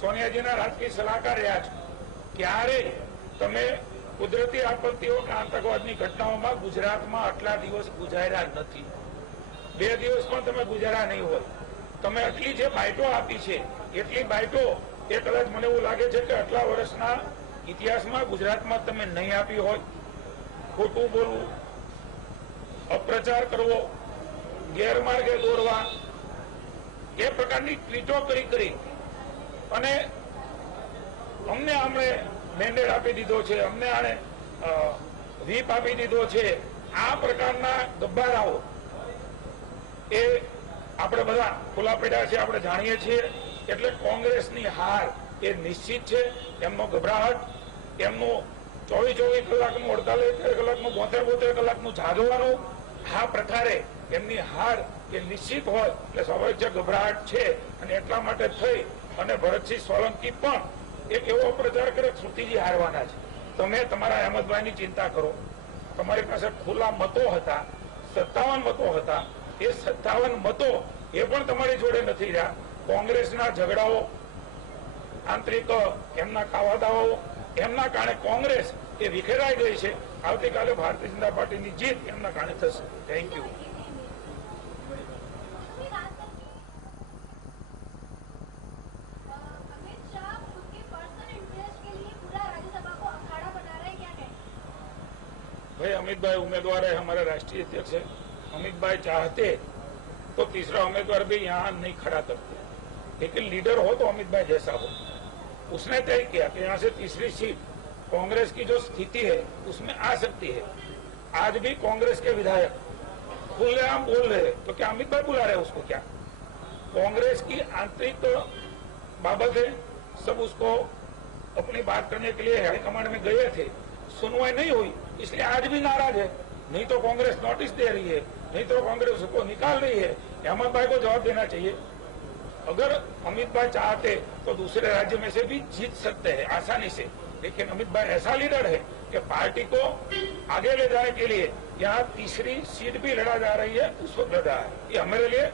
સોનિયાજીના રાજકીય સલાહકાર રહ્યા છો, ક્યારે તમે કુદરતી આપત્તિઓ કે આતંકવાદની ઘટનાઓમાં ગુજરાતમાં આટલા દિવસ ગુજાર્યા નથી? 2 દિવસ પણ તમે ગુજાર્યા નહીં હોય. તમે આટલી જે બાઇટો આપી છે એટલી બાઇટો એ કદાચ મને એવું લાગે છે કે આટલા વર્ષના ઇતિહાસમાં ગુજરાતમાં તમે નહીં આપી હોય. ખોટું બોલવું, અપ્રચાર કરવો, ગેરમાર્ગે દોરવા, એ પ્રકારની ટ્વીટો કરી અને અમને મેન્ડેટ આપી દીધો છે, અમને આને વ્હીપ આપી દીધો છે, આ પ્રકારના ગબ્બારાઓ એ આપણે બધા ખુલ્લા પડ્યા છે, આપણે જાણીએ છીએ. એટલે કોંગ્રેસની હાર એ નિશ્ચિત છે. એમનો ગભરાહટ, એમનું 24 કલાકનું, 48 કલાકનું, 72 કલાકનું જાગવાનું, આ પ્રકારે એમની હાર એ નિશ્ચિત હોય એટલે સ્વાભાવિક છે ગભરાહટ છે. અને એટલા માટે થઈ અને ભરતસિંહ સોલંકી પણ એક એવો પ્રચાર કરે શ્રુતિજી હારવાના છે. તમે તમારા અહેમદભાઈની ચિંતા કરો. તમારી પાસે ખુલ્લા મતો હતા, 57 મતો હતા. એ 57 મતો એ પણ તમારી જોડે નથી રહ્યા. કોંગ્રેસના ઝઘડાઓ, આંતરિક એમના કાવાદાઓ, એમના કારણે કોંગ્રેસ એ વિખેરાઈ ગઈ છે. આવતીકાલે ભારતીય જનતા પાર્ટીની જીત એમના કારણે થશે. Thank you. भाई अमित भाई उम्मीदवार है, हमारे राष्ट्रीय अध्यक्ष है. अमित भाई चाहते तो तीसरा उम्मीदवार भी यहाँ नहीं खड़ा करते, लेकिन लीडर हो तो अमित भाई जैसा हो. उसने तय किया कि यहाँ से तीसरी सीट कांग्रेस की जो स्थिति है उसमें आ सकती है. आज भी कांग्रेस के विधायक खुलेआम बोल रहे हैं, तो क्या अमित भाई बुला रहे हैं उसको? क्या कांग्रेस की आंतरिक बाबत है, सब उसको अपनी बात करने के लिए हाईकमांड में गए थे, सुनवाई नहीं हुई, इसलिए आज भी नाराज है. नहीं तो कांग्रेस नोटिस दे रही है, नहीं तो कांग्रेस उसको निकाल रही है. अहमद भाई को जवाब देना चाहिए. अगर अमित भाई चाहते तो दूसरे राज्य में से भी जीत सकते हैं आसानी से, लेकिन अमित भाई ऐसा लीडर है कि पार्टी को आगे ले जाने के लिए यहाँ तीसरी सीट भी लड़ा जा रही है, उस वक्त लड़ा है. ये हमारे लिए